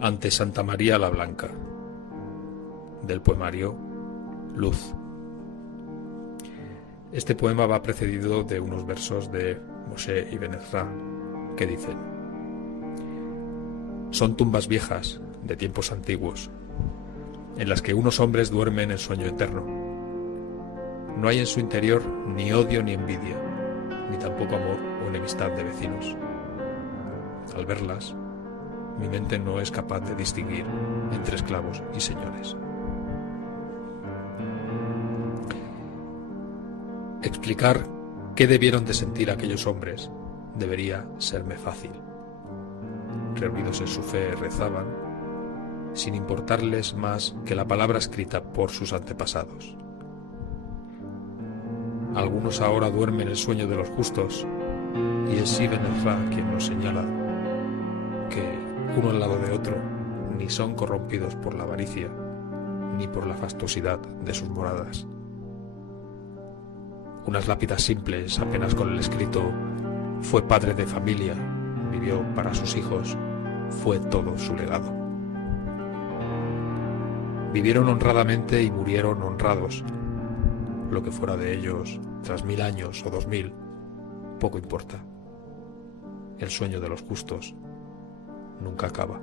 Ante Santa María la Blanca, del poemario Luz. Este poema va precedido de unos versos de Moshe Ibn Ezra que dicen: son tumbas viejas de tiempos antiguos, en las que unos hombres duermen en sueño eterno. No hay en su interior ni odio ni envidia, ni tampoco amor o enemistad de vecinos. Al verlas, mi mente no es capaz de distinguir entre esclavos y señores. Explicar qué debieron de sentir aquellos hombres debería serme fácil. Reunidos en su fe rezaban, sin importarles más que la palabra escrita por sus antepasados. Algunos ahora duermen el sueño de los justos, y es Ibn Ezra quien nos señala que uno al lado de otro ni son corrompidos por la avaricia ni por la fastuosidad de sus moradas. Unas lápidas simples, apenas con el escrito: fue padre de familia, vivió para sus hijos, fue todo su legado. Vivieron honradamente y murieron honrados. Lo que fuera de ellos tras 1000 años o 2000, poco importa. El sueño de los justos nunca acaba.